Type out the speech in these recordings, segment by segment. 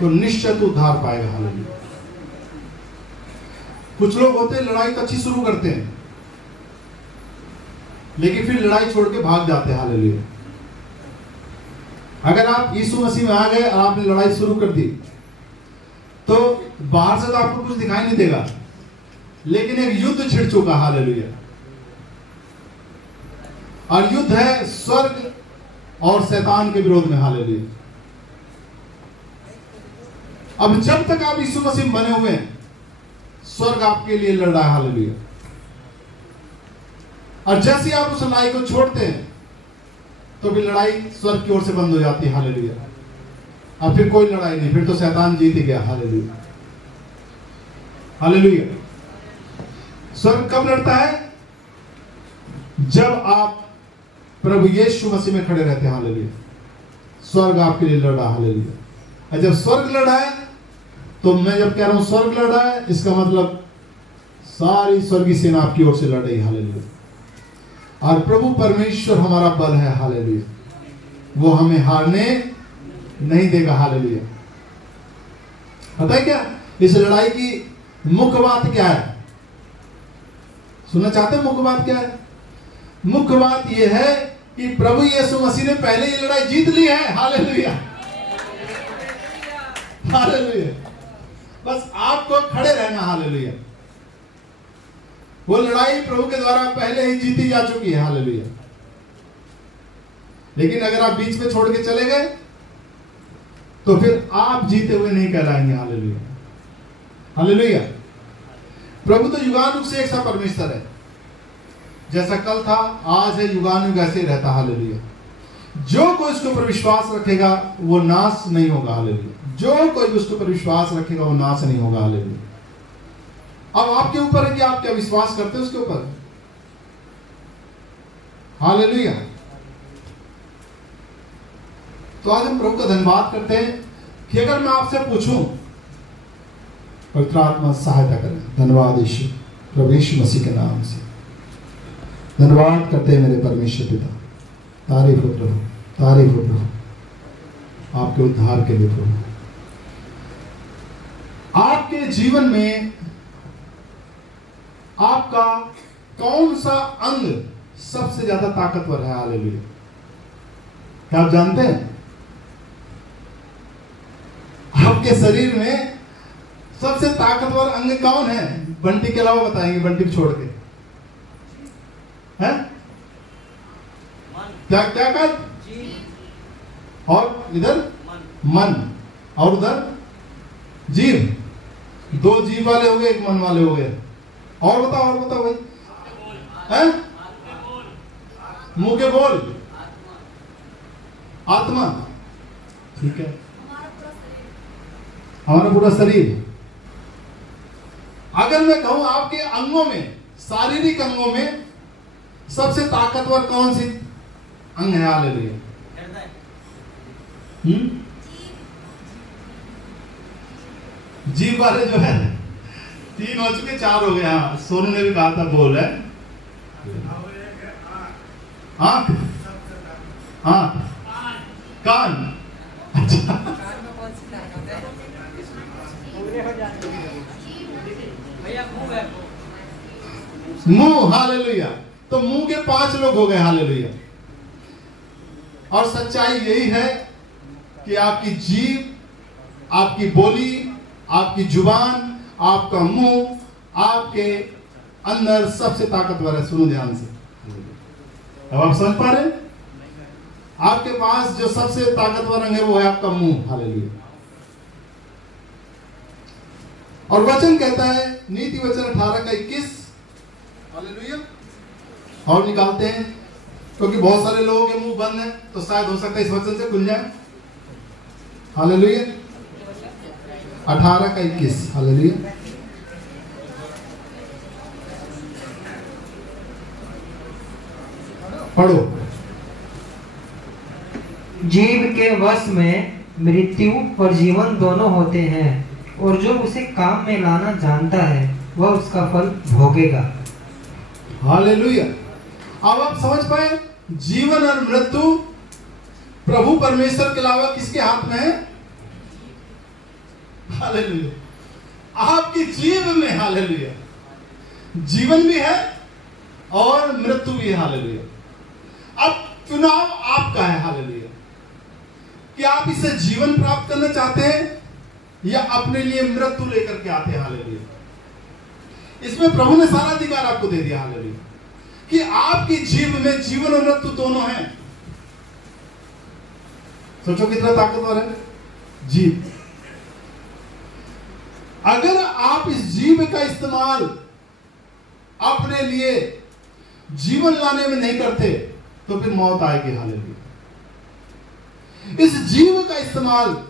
तो निश्चय तू उद्धार पाएगा। हालेलुया। कुछ लोग होते हैं लड़ाई तो अच्छी शुरू करते हैं, लेकिन फिर लड़ाई छोड़ के भाग जाते हैं। हालेलुया। अगर आप यीशु मसीह में आ गए और आपने लड़ाई शुरू कर दी तो बाहर से तो आपको कुछ दिखाई नहीं देगा, लेकिन एक युद्ध छिड़ चुका। हालेलुया। और युद्ध है स्वर्ग और शैतान के विरोध में। हालेलुया। अब जब तक आप यीशु मसीह में बने हुए हैं, स्वर्ग आपके लिए लड़ रहा है। हालेलुया। और जैसे ही आप उस लड़ाई को छोड़ते हैं तो फिर लड़ाई स्वर्ग की ओर से बंद हो जाती है। हालेलुया। अब फिर कोई लड़ाई नहीं, फिर तो शैतान जीत ही गया। हालेलुया। हालेलुया। स्वर्ग कब लड़ता है? जब आप प्रभु यीशु मसीह में खड़े रहते हैं। हालेलुया। स्वर्ग आपके लिए लड़ रहा है। हालेलुया। और जब स्वर्ग लड़ रहा है, तो मैं जब कह रहा हूं स्वर्ग लड़ रहा है, इसका मतलब सारी स्वर्गीय सेना आपकी ओर से लड़ रही है। हालेलुया। और प्रभु परमेश्वर हमारा बल है। हालेलुया। वो हमें हारने नहीं देगा। हालेलुया। पता है क्या इस लड़ाई की मुख्य बात क्या है? सुनना चाहते हैं मुख्य बात क्या है? मुख्य बात यह है कि प्रभु यीशु मसीह ने पहले ये लड़ाई जीत ली है। हालेलुया। हालेलुया। बस आपको खड़े रहना। हालेलुया। वो लड़ाई प्रभु के द्वारा पहले ही जीती जा चुकी है। हालेलुया। लेकिन अगर आप बीच में छोड़ के चले गए तो फिर आप जीते हुए नहीं कहलाएंगे। हालेलुया। हालेलुया। प्रभु तो युगानुग से एक सा परमेश्वर है, जैसा कल था आज है युगानुग ऐसे रहता। हालेलुया। जो कोई उसके ऊपर विश्वास रखेगा वो नाश नहीं होगा। हालेलुया। जो कोई उसके ऊपर विश्वास रखेगा वो नाश नहीं होगा। हालेलुया। अब आपके ऊपर है कि आप क्या विश्वास करते हैं उसके ऊपर। हालेलुया। तो आज हम प्रभु का धन्यवाद करते हैं कि अगर मैं आपसे पूछूं, पवित्र आत्मा सहायता करें। धन्यवाद यीशु, प्रभु यीशु मसीह के नाम से धन्यवाद करते हैं मेरे परमेश्वर पिता। तारीफ हो प्रभु, तारीफ हो प्रभु आपके उद्धार के लिए। प्रभु आपके जीवन में आपका कौन सा अंग सबसे ज्यादा ताकतवर है? हालेलुया। क्या आप जानते हैं आपके शरीर में सबसे ताकतवर अंग कौन है? बंटी के अलावा बताएंगे, बंटी को छोड़ के। है क्या क्या कर? और इधर मन और उधर जीव। दो जीव वाले हो गए, एक मन वाले हो गए। और बताओ भाई। हैं? मुंह के बोल, आत्मा। ठीक है। हमारा पूरा शरीर। अगर मैं कहूं आपके अंगों में, शारीरिक अंगों में सबसे ताकतवर कौन सी अंग है? हालेलुया। जीव वाले जो है 3 हो चुके, 4 हो गए। हाँ, सोनू ने भी कहा था बोल है। आंख, हाँ, कान। अच्छा, मुंह। हालेलुया। तो मुंह के 5 लोग हो गए। हालेलुया। और सच्चाई यही है कि आपकी जीभ, आपकी बोली, आपकी जुबान, आपका मुंह, आपके अंदर सबसे ताकतवर है। सुनो ध्यान से। अब आप समझ पा रहे हैं? आपके पास जो सबसे ताकतवर अंग है वो है आपका मुंह। हालेलुया। और वचन कहता है, नीति वचन 18 का 21। हालेलुया। और निकालते हैं क्योंकि बहुत सारे लोगों के मुंह बंद है, तो शायद हो सकता है इस वचन से खुल जाए। हालेलुया। 18 का 21। हालेलुया। पढ़ो। जीव के वश में मृत्यु और जीवन दोनों होते हैं, और जो उसे काम में लाना जानता है वह उसका फल भोगेगा। हालेलुया। अब आप समझ पाए, जीवन और मृत्यु प्रभु परमेश्वर के अलावा किसके हाथ में है? हालेलुया। आपकी जीव में हालेलुया जीवन भी है और मृत्यु भी है। हालेलुया। अब चुनाव आपका है। हालेलुया। कि आप इसे जीवन प्राप्त करना चाहते हैं या अपने लिए मृत्यु लेकर के आते हैं। हालेलुया। इसमें प्रभु ने सारा अधिकार आपको दे दिया। हालेलुया। कि आपकी जीव में जीवन और मृत्यु दोनों हैं। सोचो कितना ताकतवर है जीव। अगर आप इस जीव का इस्तेमाल अपने लिए जीवन लाने में नहीं करते तो फिर मौत आएगी। हालेलुया। इस जीव का इस्तेमाल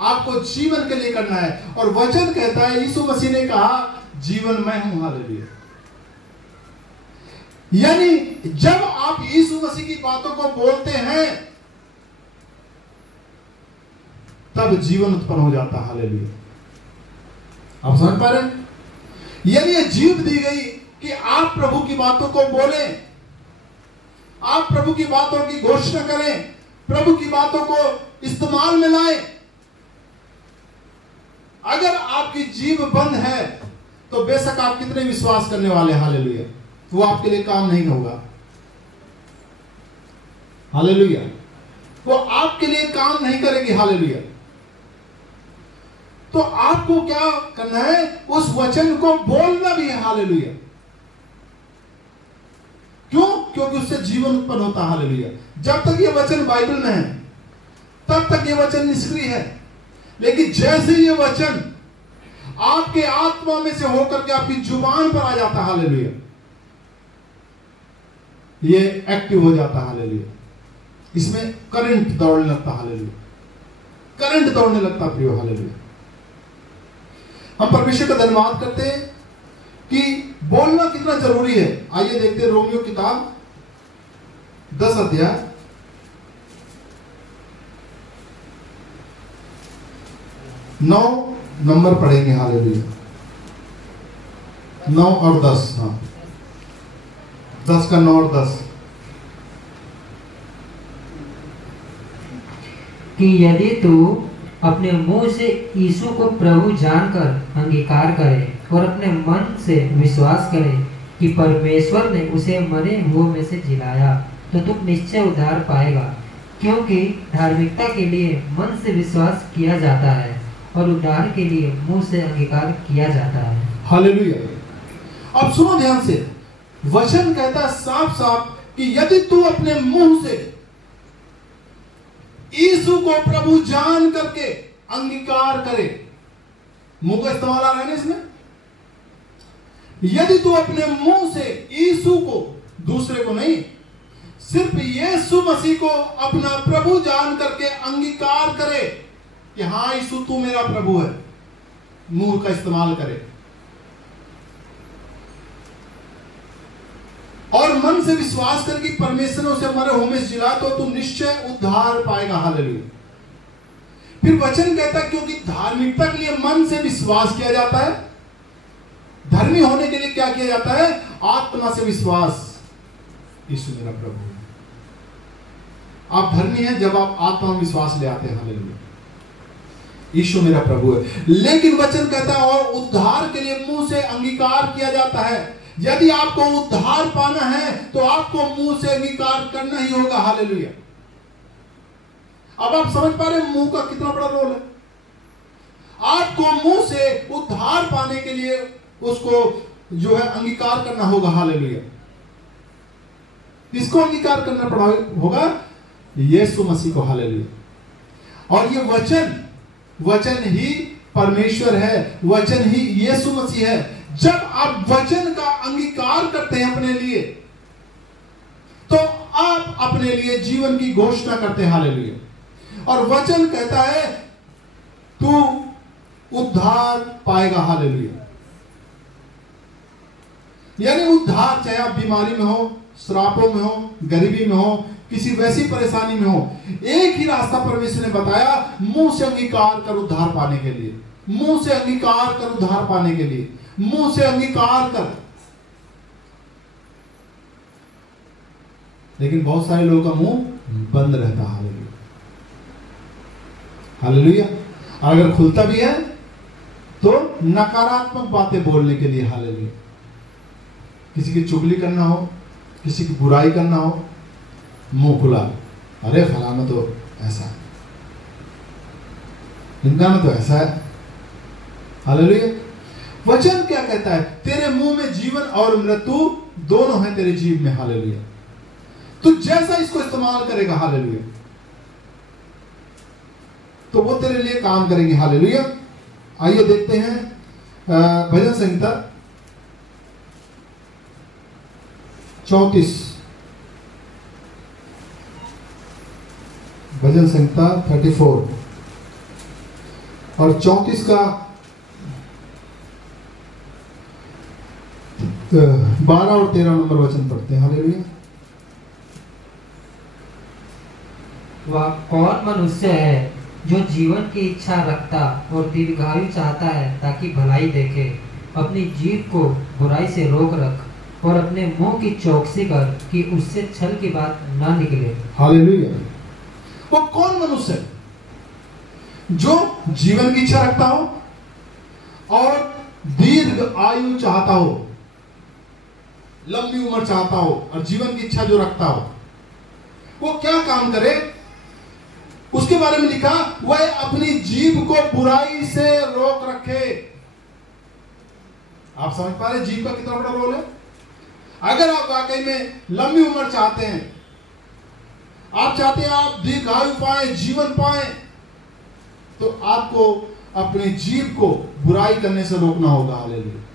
आपको जीवन के लिए करना है। और वचन कहता है, यीशु मसीह ने कहा जीवन मैं हूं। हालेलुया। यानी जब आप यीशु मसीह की बातों को बोलते हैं तब जीवन उत्पन्न हो जाता। हालेलुया। आप समझ पा रहे हैं? यानी ये जीव दी गई कि आप प्रभु की बातों को बोलें, आप प्रभु की बातों की घोषणा करें, प्रभु की बातों को इस्तेमाल में लाएं। अगर आपकी जीव बंद है तो बेशक आप कितने विश्वास करने वाले, हालेलुया, वो आपके लिए काम नहीं होगा। हालेलुया। वो आपके लिए काम नहीं करेगी। हालेलुया। तो आपको क्या करना है? उस वचन को बोलना भी है। हालेलुया। क्यों? क्योंकि उससे जीवन उत्पन्न होता है। हालेलुया। जब तक ये वचन बाइबल में है तब तक ये वचन निष्क्रिय है। लेकिन जैसे ये वचन आपके आत्मा में से होकर के आपकी जुबान पर आ जाता है, हालेलुया, ये एक्टिव हो जाता है। हालेलुया। इसमें करंट दौड़ने लगता। हालेलुया। करंट दौड़ने लगता प्रियो। हालेलुया। हम परमेश्वर का धन्यवाद करते हैं कि बोलना कितना जरूरी है। आइए देखते हैं रोमियो किताब 10 अध्याय 9 नंबर पढ़ेंगे। हालेलुया। 9 और 10। हाँ, 10 का 9 और 10। कि यदि तू अपने मुंह से यीशु को प्रभु जानकर अंगीकार करे और अपने मन से विश्वास करे कि परमेश्वर ने उसे मरे हुए में से जिलाया, तो तुम निश्चय उद्धार पाएगा। क्योंकि धार्मिकता के लिए मन से विश्वास किया जाता है और उद्धार के लिए मुंह से अंगीकार किया जाता है। हालेलुया। अब सुनो ध्यान से, वचन कहता है साफ साफ कि यदि तू अपने मुंह से यीशु को प्रभु जान करके अंगीकार करे, मुंह का इस्तेमाल आ रहा है ना इसमें। यदि तू अपने मुंह से यीशु को, दूसरे को नहीं, सिर्फ यीशु मसीह को अपना प्रभु जान करके अंगीकार करे कि हां यीशु तू मेरा प्रभु है, मुंह का इस्तेमाल करे और मन से विश्वास कर कि परमेश्वर ने उसे मरे हुए में जिला, तो तू निश्चय उद्धार पाएगा। हालेलुया। फिर वचन कहता है क्योंकि धार्मिकता के लिए मन से विश्वास किया जाता है। धर्मी होने के लिए क्या किया जाता है? आत्मा से विश्वास, यीशु मेरा प्रभु है। आप धर्मी हैं जब आप आत्मा में विश्वास ले आते हैं। हालेलुया। यीशु मेरा प्रभु है। लेकिन वचन कहता है और उद्धार के लिए मुंह से अंगीकार किया जाता है। यदि आपको उद्धार पाना है तो आपको मुंह से अंगीकार करना ही होगा। हालेलुया। अब आप समझ पा रहे हैं मुंह का कितना बड़ा रोल है। आपको मुंह से उद्धार पाने के लिए उसको जो है अंगीकार करना होगा। हालेलुया। किसको अंगीकार करना पड़ा होगा? यीशु मसीह को। हालेलुया। और ये वचन ही परमेश्वर है, वचन ही यीशु मसीह है। जब आप वचन का अंगीकार करते हैं अपने लिए तो आप अपने लिए जीवन की घोषणा करते हैं। हालेलुया। और वचन कहता है तू उद्धार पाएगा। हालेलुया। यानी उद्धार, चाहे आप बीमारी में हो, श्रापों में हो, गरीबी में हो, किसी वैसी परेशानी में हो, एक ही रास्ता परमेश्वर ने बताया, मुंह से अंगीकार कर उद्धार पाने के लिए। मुंह से अंगीकार कर उद्धार पाने के लिए, मुंह से अंगीकार कर। लेकिन बहुत सारे लोगों का मुंह बंद रहता है। हालेलुया। हालेलुया। और अगर खुलता भी है नकारात्मक बातें बोलने के लिए, हालेलुया। किसी की चुगली करना हो, किसी की बुराई करना हो, मुंह खुला, अरे फलाना तो ऐसा है, इनका में तो ऐसा है, हालेलुया। वचन क्या कहता है? तेरे मुंह में जीवन और मृत्यु दोनों है तेरे जीव में, हालेलुया। तू जैसा इसको इस्तेमाल करेगा, हालेलुया, तो वो तेरे लिए काम करेंगे, हालेलुया। आइए देखते हैं भजन संहिता 34, भजन संहिता 34 और 34 का 12 और 13 नंबर वचन पढ़ते हैं, हालेलुया। वह कौन मनुष्य है जो जीवन की इच्छा रखता और दीर्घायु चाहता है ताकि भलाई देखे? अपनी जीभ को बुराई से रोक रख और अपने मुंह की चौकसी कर कि उससे छल की बात ना निकले। हालेलुया। वो कौन मनुष्य है जो जीवन की इच्छा रखता हो और दीर्घ आयु चाहता हो, लंबी उम्र चाहता हो और जीवन की इच्छा जो रखता हो, वो क्या काम करे? उसके बारे में लिखा, वह अपनी जीभ को बुराई से रोक रखे। आप समझ पा रहे जीभ का कितना बड़ा रोल है? अगर आप वाकई में लंबी उम्र चाहते हैं, आप चाहते हैं आप दीर्घायु पाए, जीवन पाए, तो आपको अपनी जीभ को बुराई करने से रोकना होगा, हालेलुया।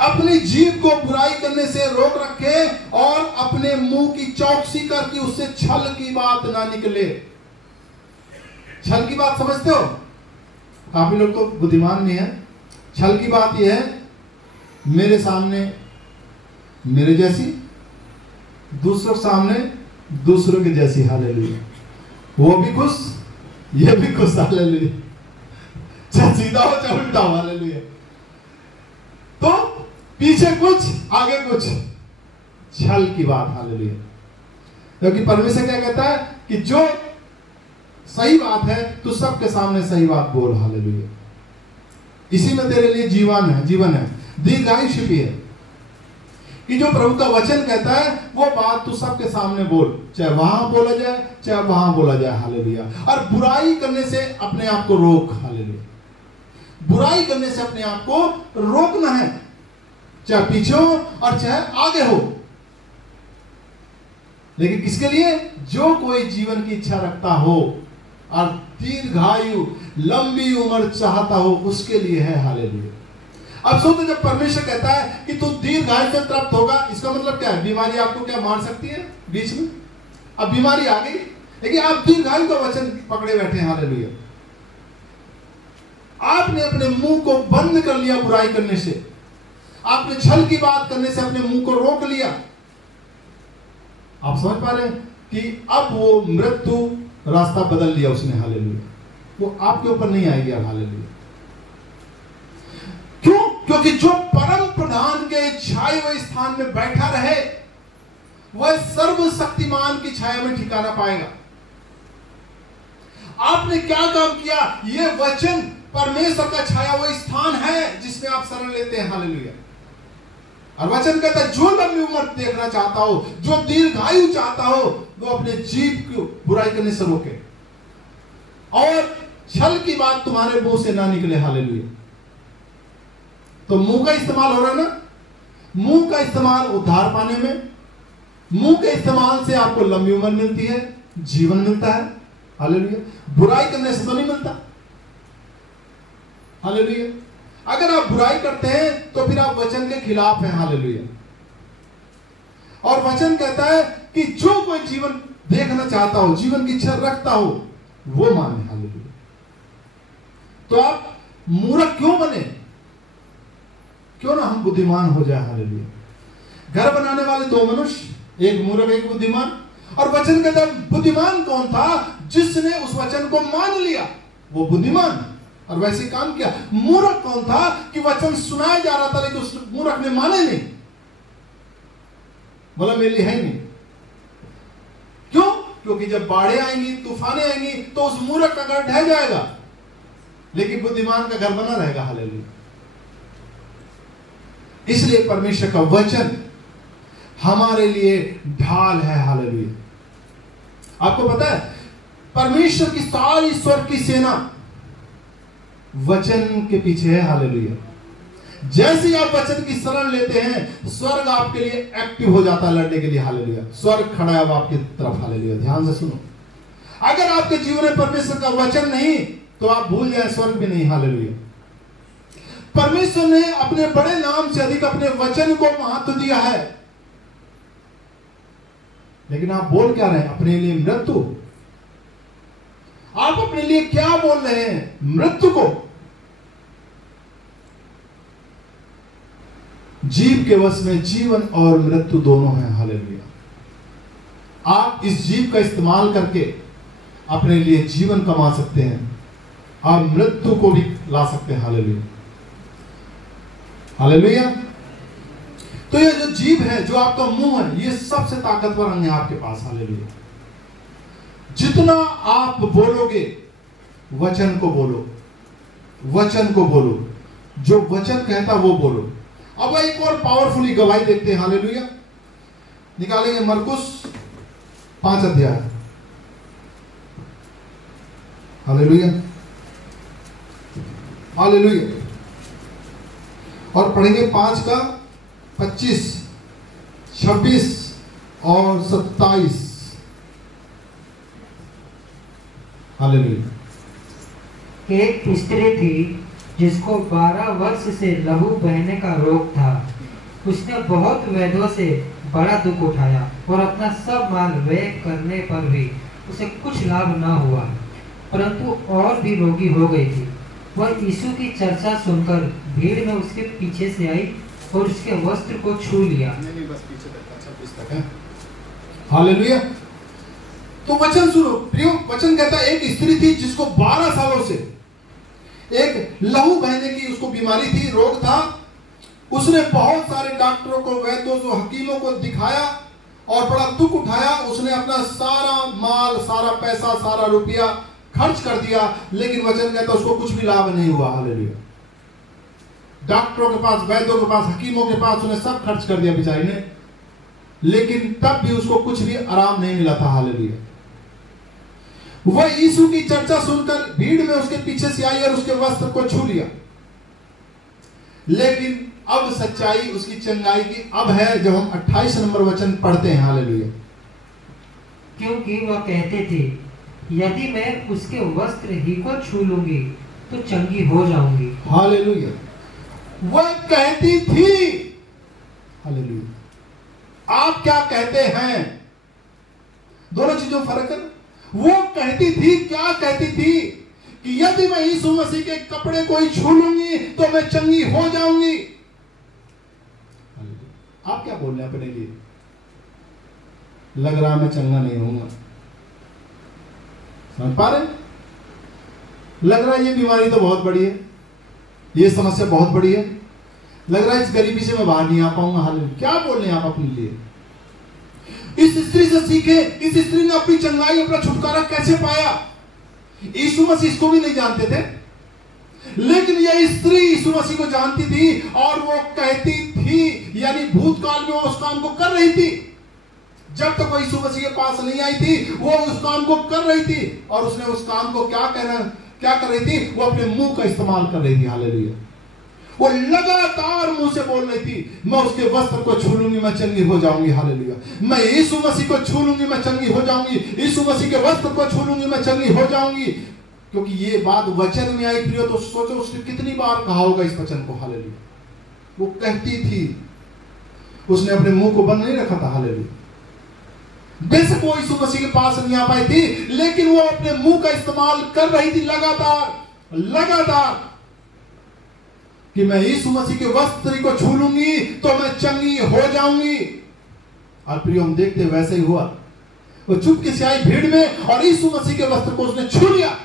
अपनी जीभ को बुराई करने से रोक रखे और अपने मुंह की चौकसी कर कि उससे छल की बात ना निकले। छल की बात समझते हो? काफी लोग तो बुद्धिमान नहीं है। छल की बात यह है, मेरे सामने मेरे जैसी, दूसरों के सामने दूसरों के जैसी, हालेलुया। वो भी खुश, ये भी खुश, हालेलुया। चाहे सीधा हो चाहे उल्टा हो, हालेलुया। तो पीछे कुछ आगे कुछ, छल की बात, हालेलुया। क्योंकि परमेश्वर क्या कहता है कि जो सही बात है तो सबके सामने सही बात बोल, हालेलुया। इसी में तेरे लिए जीवन है, दीर्घायुष्य भी है। कि जो प्रभु का वचन कहता है वो बात तू सबके सामने बोल, चाहे वहां बोला जाए चाहे वहां बोला जाए, हालेलुया। और बुराई करने से अपने आप को रोक, हालेलुया। बुराई करने से अपने आप को रोकना है, चाहे पीछे हो और चाहे आगे हो। लेकिन किसके लिए? जो कोई जीवन की इच्छा रखता हो और दीर्घायु लंबी उम्र चाहता हो, उसके लिए है, हालेलुया। अब सोचो, जब परमेश्वर कहता है कि तू दीर्घायु से प्राप्त होगा, इसका मतलब क्या है? बीमारी आपको क्या मार सकती है बीच में? अब बीमारी आ गई, लेकिन आप दीर्घायु का वचन पकड़े बैठे हैं, हालेलुया। आपने अपने मुंह को बंद कर लिया बुराई करने से, आपने छल की बात करने से अपने मुंह को रोक लिया। आप समझ पा रहे हैं कि अब वो मृत्यु रास्ता बदल लिया उसने, हालेलुया। वो आपके ऊपर नहीं आएगी अब, हालेलुया। क्यों? क्योंकि जो परम प्रधान के छाए हुए स्थान में बैठा रहे, वह सर्वशक्तिमान की छाया में ठिकाना पाएगा। आपने क्या काम किया? ये वचन परमेश्वर का छाया हुआ स्थान है जिसमें आप शरण लेते हैं, हालेलुया। और वचन कहता है जो लंबी उम्र देखना चाहता हो, जो दीर्घायु चाहता हो, वो अपने जीव को बुराई करने से रोके और छल की बात तुम्हारे मुंह से ना निकले, हालेलुया। तो मुंह का इस्तेमाल हो रहा है ना? मुंह का इस्तेमाल उद्धार पाने में, मुंह के इस्तेमाल से आपको लंबी उम्र मिलती है, जीवन मिलता है, हालेलुया। बुराई करने से तो नहीं मिलता, हालेलुया। अगर आप बुराई करते हैं तो फिर आप वचन के खिलाफ हैं, हालेलुया। और वचन कहता है कि जो कोई जीवन देखना चाहता हो, जीवन की इच्छा रखता हो, वो माने, हालेलुया। तो आप मूर्ख क्यों बने? क्यों ना हम बुद्धिमान हो जाए, हालेलुया। घर बनाने वाले दो मनुष्य, एक मूर्ख एक बुद्धिमान। और वचन कहता है बुद्धिमान कौन था? जिसने उस वचन को मान लिया, वो बुद्धिमान, और वैसे काम किया। मूर्ख कौन था? कि वचन सुनाया जा रहा था लेकिन उस मूर्ख ने माने नहीं, बोला मेरे लिए है नहीं। क्यों? क्योंकि जब बाढ़ें आएंगी, तूफानें आएंगी, तो उस मूर्ख का घर ढह जाएगा। लेकिन बुद्धिमान का घर बना रहेगा। हालेलुया। इसलिए परमेश्वर का वचन हमारे लिए ढाल है। हालेलुया। आपको पता है परमेश्वर की सारी स्वर्ग की सेना वचन के पीछे है। हालेलुया। जैसे ही आप वचन की शरण लेते हैं, स्वर्ग आपके लिए एक्टिव हो जाता है लड़ने के लिए। हालेलुया। स्वर्ग खड़ा है अब आपकी तरफ। हालेलुया। ध्यान से सुनो, अगर आपके जीवन में परमेश्वर का वचन नहीं तो आप भूल जाए, स्वर्ग भी नहीं। हालेलुया। परमेश्वर ने अपने बड़े नाम से अधिक अपने वचन को महत्व दिया है, लेकिन आप बोल क्या रहे हैं? अपने लिए मृत्यु। आप अपने लिए क्या बोल रहे हैं? मृत्यु को। जीव के वश में जीवन और मृत्यु दोनों हैं। हालेलुया। आप इस जीव का इस्तेमाल करके अपने लिए जीवन कमा सकते हैं, आप मृत्यु को भी ला सकते हैं। हालेलुया। हालेलुया। तो ये जो जीव है, जो आपका मुंह है, ये सबसे ताकतवर अंग है आपके पास। हालेलुया। जितना आप बोलोगे, वचन को बोलो, वचन को बोलो, जो वचन कहता वो बोलो। अब एक और पावरफुली गवाही देखते हैं। हालेलुया। निकालेंगे मरकुस 5 अध्याय। हालेलुया। हालेलुया। और पढ़ेंगे 5 का 25, 26 और 27। हालेलुया। एक स्त्री थी जिसको 12 वर्ष से लहू बहने का रोग था। उसने बहुत वैद्यों से बड़ा दुख उठाया और अपना सब माल व्यय करने पर भी उसे कुछ लाभ न हुआ, परंतु और भी रोगी हो गई थी। वह यीशु की चर्चा सुनकर भीड़ में उसके पीछे से आई और उसके वस्त्र को छू लिया। बस पीछे तक है। हालेलुया। तो वचन सुनो प्रियो, वचन कहता है एक स्त्री थी जिसको 12 सालों से एक लहू बहने की उसको बीमारी थी, रोग था। उसने बहुत सारे डॉक्टरों को, वैद्यों को, हकीमों को दिखाया और बड़ा दुख उठाया। उसने अपना सारा माल, सारा पैसा, सारा रुपया खर्च कर दिया, लेकिन वचन कहता उसको कुछ भी लाभ नहीं हुआ। हालेलुया। डॉक्टरों के पास, वैद्यों के पास, हकीमों के पास उसने सब खर्च कर दिया बेचारी ने, लेकिन तब भी उसको कुछ भी आराम नहीं मिला था। हालेलुया। वह यीशु की चर्चा सुनकर भीड़ में उसके पीछे से आई और उसके वस्त्र को छू लिया। लेकिन अब सच्चाई उसकी चंगाई की अब है जब हम 28 नंबर वचन पढ़ते हैं। हालेलुया। क्योंकि वह कहते थे, यदि मैं उसके वस्त्र ही को छू लूंगी तो चंगी हो जाऊंगी। हालेलुया। वह कहती थी। हालेलुया। आप क्या कहते हैं? दोनों चीजों फर्क है। वो कहती थी, क्या कहती थी? कि यदि मैं यीशु मसीह के कपड़े को ही छू लूंगी तो मैं चंगी हो जाऊंगी। आप क्या बोल रहे हैं अपने लिए? लग रहा मैं चंगा नहीं होऊंगा। समझ पा रहे? लग रहा है ये बीमारी तो बहुत बड़ी है, ये समस्या बहुत बड़ी है, लग रहा है इस गरीबी से मैं बाहर नहीं आ पाऊंगा। हालेलुया। क्या बोल रहे हैं आप अपने लिए? इस स्त्री से सीखे। इस स्त्री ने अपनी चंगाई, अपना छुटकारा कैसे पाया? यीशु मसीह इसको भी नहीं जानते थे, लेकिन यह स्त्री यीशु मसीह को जानती थी और वो कहती थी, यानी भूतकाल में वो उस काम को कर रही थी। जब तक वो यीशु मसीह के पास नहीं आई थी, वो उस काम को कर रही थी। और उसने उस काम को क्या कर रही थी? वो अपने मुंह का इस्तेमाल कर रही थी। हालेलुया। वो लगातार मुंह से बोल रही थी, मैं उसके वस्त्र को छू लूंगी, मैं चंगी हो जाऊंगी। हालेलुया। मैं यीशु मसीह को छू लूंगी, मैं चंगी हो जाऊंगी। यीशु मसीह के वस्त्र को छू लूंगी, मैं चंगी हो जाऊंगी। क्योंकि ये बात वचन में आई प्रियो, तो सोचो उसने कितनी बार कहा होगा इस वचन को। हालेलुया। वो कहती थी, उसने अपने मुंह को बंद नहीं रखा था। हालेलुया। बेशक वो यीशु मसीह के पास नहीं आ पाई थी, लेकिन वो अपने मुंह का इस्तेमाल कर रही थी लगातार कि मैं यीशु मसीह के वस्त्र को छू लूंगी तो मैं चंगी हो जाऊंगी। और प्रियो हम देखते वैसे ही हुआ। वो चुपके से आई भीड़ में और यीशु मसीह के वस्त्र को उसने छू लिया,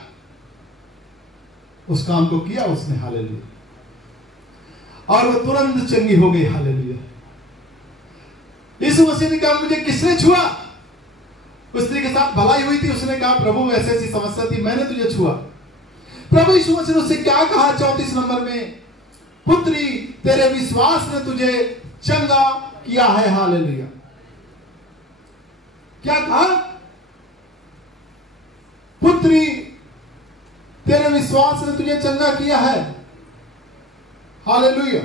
उस काम को किया उसने। हालेलुया। और वो तुरंत चंगी हो गई। हालेलुया। यीशु मसीह ने कहा, मुझे किसने छुआ? उस स्त्री के साथ भलाई हुई थी, उसने कहा, प्रभु ऐसी ऐसी समस्या थी, मैंने तुझे छुआ। प्रभु यीशु मसीह ने उससे क्या कहा 34 नंबर में? पुत्री, तेरे विश्वास ने तुझे चंगा किया है। हालेलुया। क्या कहा? पुत्री, तेरे विश्वास ने तुझे चंगा किया है। Hallelujah,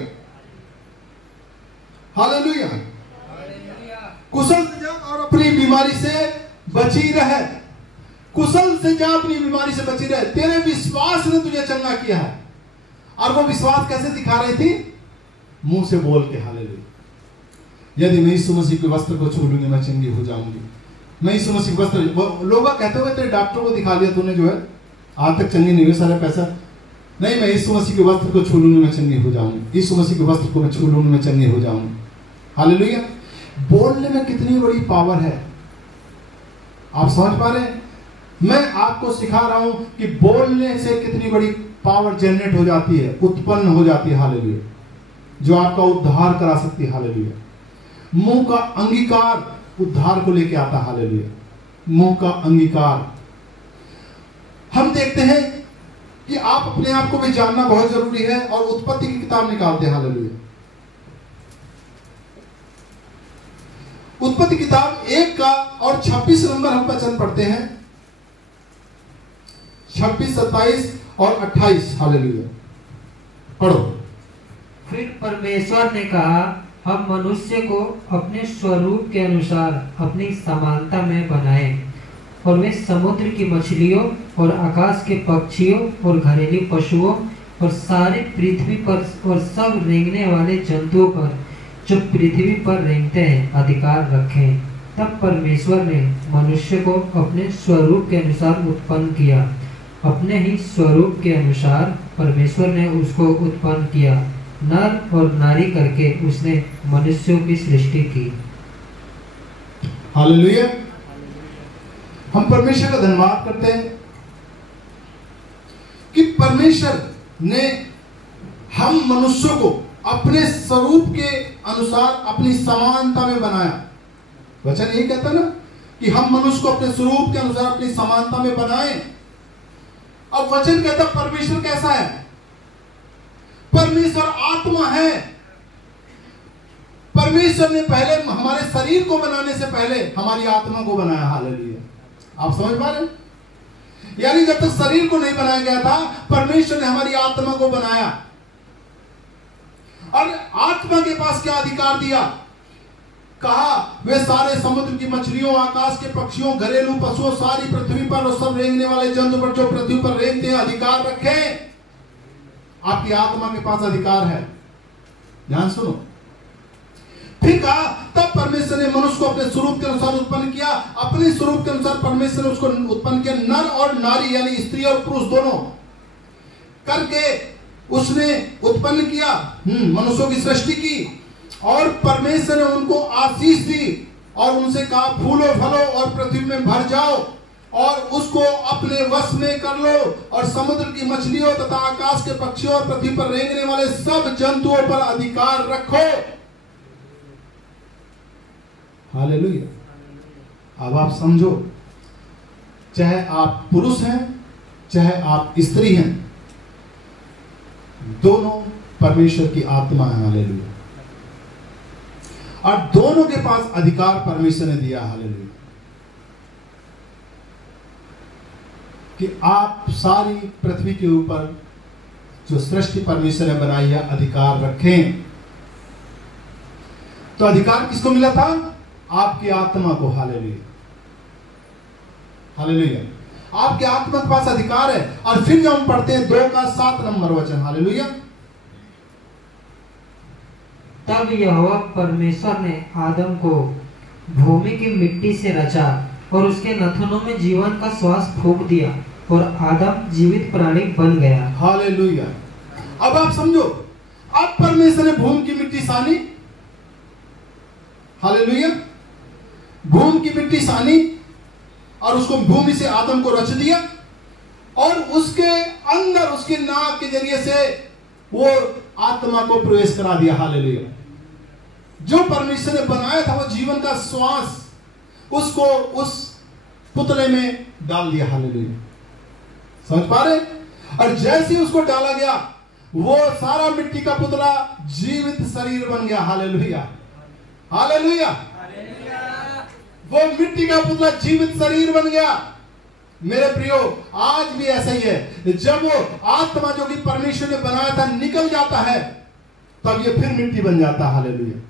hallelujah. कुशल से जा और अपनी बीमारी से बची रहे। कुशल से जा, अपनी बीमारी से बची रहे। तेरे विश्वास ने तुझे चंगा किया है। और वो विश्वास कैसे दिखा रही थी? मुंह से बोल के। हालेलुया। यदि मैं यीशु मसीह के वस्त्र को छू लूंगी मैं चंगी हो जाऊंगी। मैं यीशु मसीह के वस्त्र, लोग कहते हुए तेरे डॉक्टर को दिखा दिया तूने, जो है आज तक चंगी नहीं हुई, सारा पैसा नहीं। मैं यीशु मसीह के वस्त्र को छू लूंगी मैं चंगी हो जाऊंगी। यीशु मसीह के वस्त्र को मैं छू लूंगी मैं चंगी हो जाऊंगी। हालेलुया। बोलने में कितनी बड़ी पावर है, आप समझ पा रहे हैं? मैं आपको सिखा रहा हूं कि बोलने से कितनी बड़ी पावर जनरेट हो जाती है, उत्पन्न हो जाती है। हालेलुया। जो आपका उद्धार करा सकती है। हालेलुया। मुंह का अंगीकार उद्धार को लेके आता है। हालेलुया। मुंह का अंगीकार। हम देखते हैं कि आप अपने आप को भी जानना बहुत जरूरी है और उत्पत्ति की किताब निकालते हैं। हालेलुया। उत्पत्ति किताब 1 का और 26 नंबर हम वचन पढ़ते हैं। 26, 27 और 28। हालेलुया। पढ़ो। फिर परमेश्वर ने कहा, हम मनुष्य को अपने स्वरूप के अनुसार अपनी समानता में बनाएं और वे समुद्र की मछलियों और आकाश के पक्षियों और घरेलू पशुओं और सारे पृथ्वी पर और सब रेंगने वाले जंतुओं पर जो पृथ्वी पर रेंगते हैं अधिकार रखें। तब परमेश्वर ने मनुष्य को अपने स्वरूप के अनुसार उत्पन्न किया। अपने ही स्वरूप के अनुसार परमेश्वर ने उसको उत्पन्न किया। नर और नारी करके उसने मनुष्यों की सृष्टि की। हालेलुया। हम परमेश्वर का धन्यवाद करते हैं कि परमेश्वर ने हम मनुष्यों को अपने स्वरूप के अनुसार अपनी समानता में बनाया। वचन यही कहता है ना कि हम मनुष्य को अपने स्वरूप के अनुसार अपनी समानता में बनाएं। और वचन कहता परमेश्वर कैसा है? परमेश्वर आत्मा है। परमेश्वर ने पहले हमारे शरीर को बनाने से पहले हमारी आत्मा को बनाया। हालेलुया। आप समझ पा रहे हैं? यानी जब तक शरीर को नहीं बनाया गया था, परमेश्वर ने हमारी आत्मा को बनाया। और आत्मा के पास क्या अधिकार दिया? कहा वे सारे समुद्र की मछलियों, आकाश के पक्षियों, घरेलू पशुओं, सारी पृथ्वी पर और सब रेंगने वाले जंतु पर जो पृथ्वी पर रेंगते हैं अधिकार रखें। आपकी आत्मा के पास अधिकार है। ध्यान सुनो। फिर कहा तब परमेश्वर ने मनुष्य को अपने स्वरूप के अनुसार उत्पन्न किया। अपने स्वरूप के अनुसार परमेश्वर ने उसको उत्पन्न किया। नर और नारी यानी स्त्री और पुरुष दोनों करके उसने उत्पन्न किया। मनुष्यों की सृष्टि की। और परमेश्वर ने उनको आशीष दी और उनसे कहा फूलो फलो और पृथ्वी में भर जाओ और उसको अपने वश में कर लो और समुद्र की मछलियों तथा आकाश के पक्षियों और पृथ्वी पर रेंगने वाले सब जंतुओं पर अधिकार रखो। हालेलुया। अब आप समझो, चाहे आप पुरुष हैं चाहे आप स्त्री हैं, दोनों परमेश्वर की आत्मा है। हालेलुया। और दोनों के पास अधिकार परमेश्वर ने दिया। हालेलुया। कि आप सारी पृथ्वी के ऊपर जो सृष्टि परमेश्वर ने बनाई है अधिकार रखें। तो अधिकार किसको मिला था? आपकी आत्मा को। हालेलुया। हालेलुया। आपके आत्मा के पास अधिकार है। और फिर जब हम पढ़ते हैं 2 का 7 नंबर वचन। हालेलुया। तब यहोवा परमेश्वर ने आदम को भूमि की मिट्टी से रचा और उसके नथुनों में जीवन का श्वास फूंक दिया और आदम जीवित प्राणी बन गया। हालेलुया। अब आप समझो, अब परमेश्वर ने भूमि की मिट्टी सानी। हालेलुया। भूमि की मिट्टी सानी और उसको भूमि से आदम को रच दिया और उसके अंदर उसके नाक के जरिए से वो आत्मा को प्रवेश करा दिया। हालेलुया। जो परमेश्वर ने बनाया था वो जीवन का श्वास उसको उस पुतले में डाल दिया। हालेलुया। समझ पा रहे? और जैसे ही उसको डाला गया, वो सारा मिट्टी का पुतला जीवित शरीर बन गया। Hallelujah, hallelujah. वो मिट्टी का पुतला जीवित शरीर बन गया। मेरे प्रियो, आज भी ऐसा ही है। जब वो आत्मा जो कि परमेश्वर ने बनाया था निकल जाता है, तब ये फिर मिट्टी बन जाता है। हालेलुया।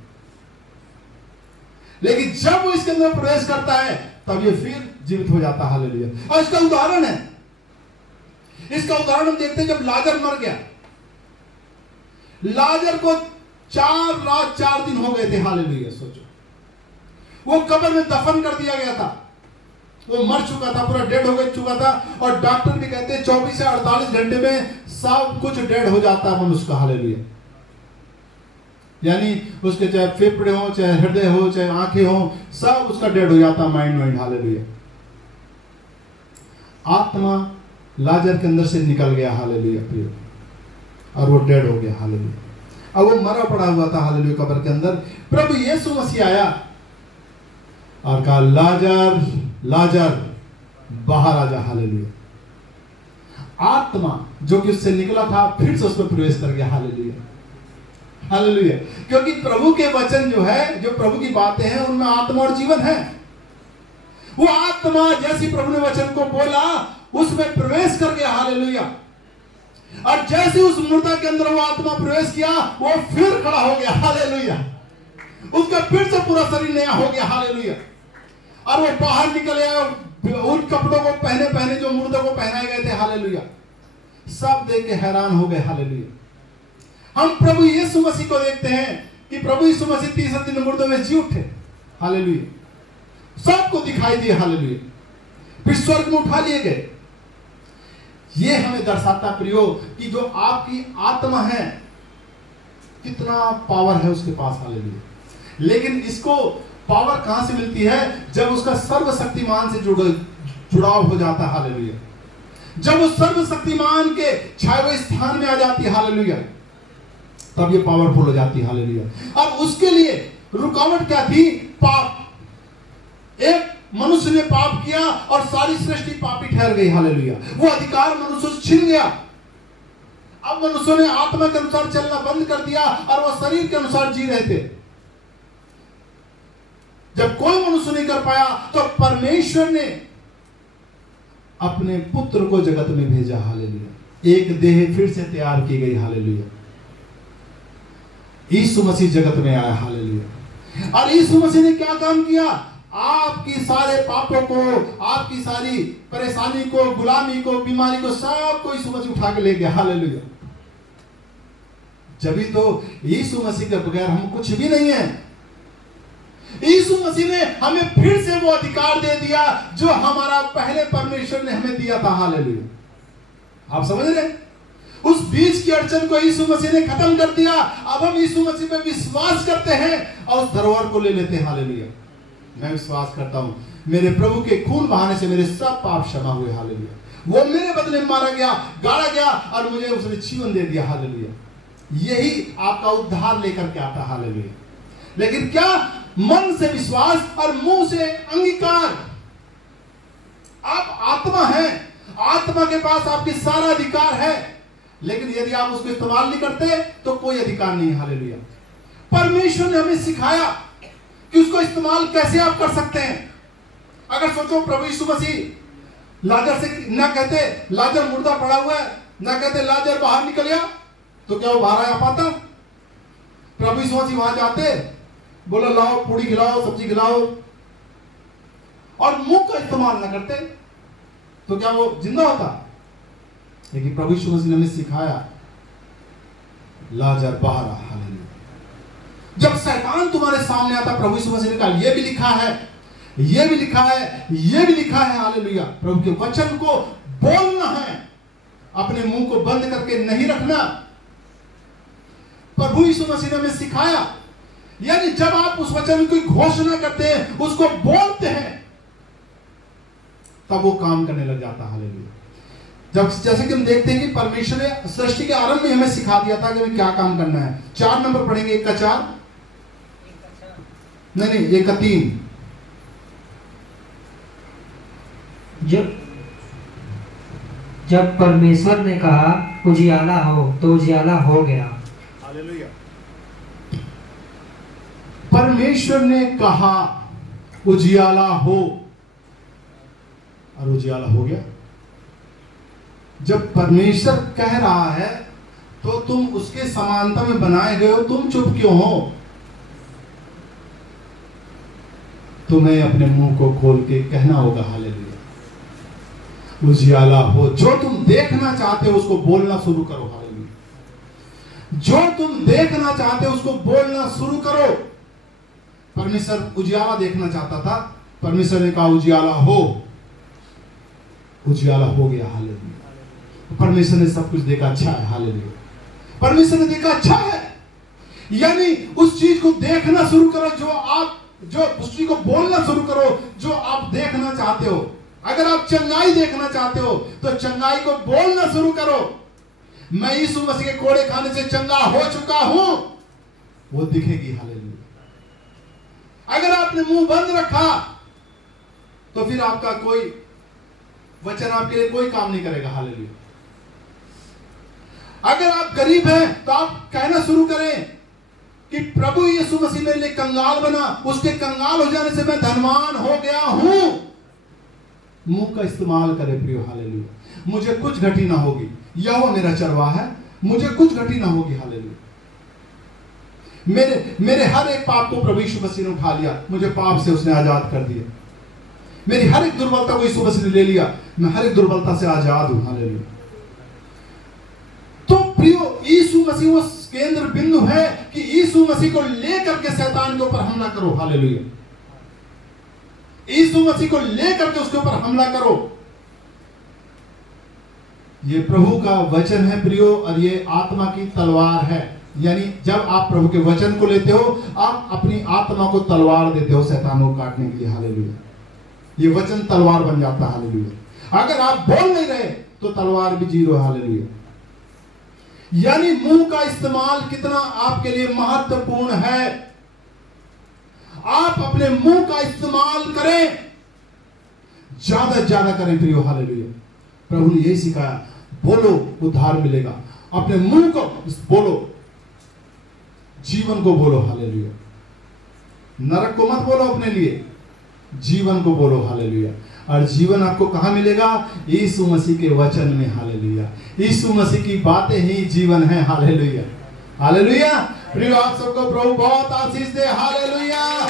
लेकिन जब वो इसके अंदर प्रवेश करता है, तब ये फिर जीवित हो जाता है। हालेलुया। और इसका उदाहरण है, इसका उदाहरण हम देखते हैं जब लाजर मर गया। लाजर को 4 रात 4 दिन हो गए थे। हालेलुया। सोचो, वो कब्र में दफन कर दिया गया था। वो मर चुका था, पूरा डेड हो चुका था। और डॉक्टर भी कहते हैं 24 से 48 घंटे में सब कुछ डेड हो जाता है मनुष्य का। हालेलुया। यानी उसके चाहे फेफड़े हो, चाहे हृदय हो, चाहे आंखें हो, सब उसका डेड हो जाता, माइंड। हालेलुया। आत्मा लाजर के अंदर से निकल गया। हालेलुया प्रिय, और वो डेड हो गया। हालेलुया। अब वो मरा पड़ा हुआ था। हालेलुया, कब्र के अंदर। प्रभु यीशु मसीह आया और कहा, लाजर लाजर बाहर आ जा। हालेलुया। आत्मा जो कि उससे निकला था फिर से उसमें प्रवेश कर गया। Hallelujah, hallelujah. क्योंकि प्रभु के वचन जो है, जो प्रभु की बातें हैं, उनमें आत्मा और जीवन है। वो आत्मा जैसी प्रभु ने वचन को बोला, उसमें प्रवेश कर गया। हालेलुया। और जैसे उस मुर्दा के अंदर वो आत्मा प्रवेश किया, वो फिर खड़ा हो गया। हालेलुया। उसका फिर से पूरा शरीर नया हो गया। हालेलुया। और वो बाहर निकल आया उन कपड़ों को पहने जो मुर्दे को पहनाए गए थे। हालेलुया। सब देख के हैरान हो गए। हालेलुया। हम प्रभु यीशु मसीह को देखते हैं कि प्रभु यीशु मसीह तीसरे दिन मुर्दों में जी उठे। हालेलुया। सबको दिखाई दिए। हालेलुया। फिर स्वर्ग में उठा लिए गए। ये हमें दर्शाता प्रियो कि जो आपकी आत्मा है, कितना पावर है उसके पास। हालेलुया। लेकिन इसको पावर कहां से मिलती है? जब उसका सर्वशक्तिमान से जुड़ाव हो जाता है। हालेलुया। जब वो सर्वशक्तिमान के छाए हुए स्थान में आ जाती है। हालेलुया। तब ये पावरफुल हो जाती है। हालेलुया। अब उसके लिए रुकावट क्या थी? पाप। एक मनुष्य ने पाप किया और सारी सृष्टि पापी ठहर गई। हालेलुया। वो अधिकार मनुष्य से छिन गया। अब मनुष्यों ने आत्मा के अनुसार चलना बंद कर दिया और वो शरीर के अनुसार जी रहे थे। जब कोई मनुष्य नहीं कर पाया, तो परमेश्वर ने अपने पुत्र को जगत में भेजा। हालेलुया। एक देह फिर से तैयार की गई। हालेलुया। यीशु मसीह जगत में आया। हालेलुया। और यीशु मसीह ने क्या काम किया? आपकी सारे पापों को, आपकी सारी परेशानी को, गुलामी को, बीमारी को, सब को यीशु मसीह उठा के ले गया। हालेलुया। जब तो यीशु मसीह के बगैर हम कुछ भी नहीं है। यीशु मसीह ने हमें फिर से वो अधिकार दे दिया जो हमारा पहले परमेश्वर ने हमें दिया था। हालेलुया। आप समझ रहे? उस बीच की अड़चन को यीशु मसीह ने खत्म कर दिया। अब हम यीशु मसीह पे विश्वास करते हैं और उस धरोहर को ले लेते हैं। हालेलुया। मैं विश्वास करता हूं मेरे प्रभु के खून बहाने से मेरे सब पाप क्षमा हुए। हालेलुया। वो मेरे बदले में मारा गया, गाड़ा गया और मुझे उसने जीवन दे दिया। हालेलुया। यही आपका उद्धार लेकर के आता। हालेलुया। लेकिन क्या? मन से विश्वास और मुंह से अंगीकार। आप आत्मा हैं, आत्मा के पास आपके सारा अधिकार है, लेकिन यदि आप उसको इस्तेमाल नहीं करते तो कोई अधिकार नहीं। हालेलुया। परमेश्वर ने हमें सिखाया कि उसको इस्तेमाल कैसे आप कर सकते हैं। अगर सोचो प्रभु यीशु मसीह लाजर से ना कहते लाजर मुर्दा पड़ा हुआ है, ना कहते लाजर बाहर निकल गया, तो क्या वो बाहर आ पाता? प्रभु यीशु मसीह वहां जाते, बोला लाओ पूड़ी खिलाओ, सब्जी खिलाओ, और मुंह का इस्तेमाल ना करते, तो क्या वो जिंदा होता? लेकिन प्रभु यीशु मसीह ने हमें सिखाया, लाजर बाहर आ। हालेलुया। जब शैतान तुम्हारे सामने आता, प्रभु यीशु मसीह ने कहा ये भी लिखा है, ये भी लिखा है, ये भी लिखा है। हालेलुया। प्रभु के वचन को बोलना है, अपने मुंह को बंद करके नहीं रखना। प्रभु यीशु मसीह ने हमें सिखाया, यानी जब आप उस वचन की घोषणा करते हैं, उसको बोलते हैं, तब वो काम करने लग जाता। हालेलुया। जब जैसे कि हम देखते हैं कि परमेश्वर ने सृष्टि के आरंभ में हमें सिखा दिया था कि हमें क्या काम करना है। 4 नंबर पढ़ेंगे, 1 का 4, नहीं 1 का 3। जब परमेश्वर ने कहा उजियाला हो तो उजियाला हो गया। हालेलुया। परमेश्वर ने कहा उजियाला हो और उजियाला हो गया। जब परमेश्वर कह रहा है तो तुम उसके समानता में बनाए गए हो, तुम चुप क्यों हो? तुम्हें अपने मुंह को खोल के कहना होगा हालेलुया। उजियाला हो। जो तुम देखना चाहते हो उसको बोलना शुरू करो हालेलुया। जो तुम देखना चाहते हो उसको बोलना शुरू करो। परमेश्वर उजियाला देखना चाहता था, परमेश्वर ने कहा उजियाला हो, उजियाला हो गया हालेलुया। परमेश्वर ने सब कुछ देखा, अच्छा है हालेलुया। परमेश्वर ने देखा अच्छा है, यानी उस चीज को देखना शुरू करो जो उस चीज को बोलना शुरू करो जो आप देखना चाहते हो। अगर आप चंगाई देखना चाहते हो तो चंगाई को बोलना शुरू करो। मैं यीशु मसीह के कोड़े खाने से चंगा हो चुका हूं, वो दिखेगी हालेलुया। अगर आपने मुंह बंद रखा तो फिर आपका कोई वचन आपके लिए कोई काम नहीं करेगा हालेलुया। अगर आप गरीब हैं तो आप कहना शुरू करें कि प्रभु यीशु मसीह मेरे लिए कंगाल बना, उसके कंगाल हो जाने से मैं धनवान हो गया हूं। मुंह का इस्तेमाल करें प्रियो हालेलुया। मुझे कुछ घटी ना होगी, यहोवा मेरा चरवाहा है, मुझे कुछ घटी ना होगी हालेलुया। मेरे हर एक पाप को प्रभु यीशु मसीह ने उठा लिया, मुझे पाप से उसने आजाद कर दिया। मेरी हर एक दुर्बलता को यीशु मसीह ने ले लिया, मैं हर एक दुर्बलता से आजाद हूं हालेलुया। तो प्रियो यीशु मसीह वो केंद्र बिंदु है कि यीशु मसीह को लेकर के शैतान के ऊपर हमला करो हालेलुया। यीशु मसीह को लेकर के उसके ऊपर हमला करो। ये प्रभु का वचन है प्रियो, और ये आत्मा की तलवार है। यानी जब आप प्रभु के वचन को लेते हो आप अपनी आत्मा को तलवार देते हो शैतान को काटने के लिए हालेलुया। ये वचन तलवार बन जाता है हालेलुया। अगर आप बोल नहीं रहे तो तलवार भी जीरो हालेलुया। यानी मुंह का इस्तेमाल कितना आपके लिए महत्वपूर्ण है। आप अपने मुंह का इस्तेमाल करें, ज्यादा से ज्यादा करें प्रियो हालेलुया। प्रभु ने यही सिखाया, बोलो उद्धार मिलेगा। अपने मुंह को बोलो, जीवन को बोलो हालेलुया। नरक को मत बोलो अपने लिए, जीवन को बोलो हालेलुया। और जीवन आपको कहां मिलेगा? यीशु मसीह के वचन में हालेलुया। यीशु मसीह की बातें ही जीवन है हालेलुया। हालेलुया। प्रिय आप सबको प्रभु बहुत आशीष दे हालेलुया।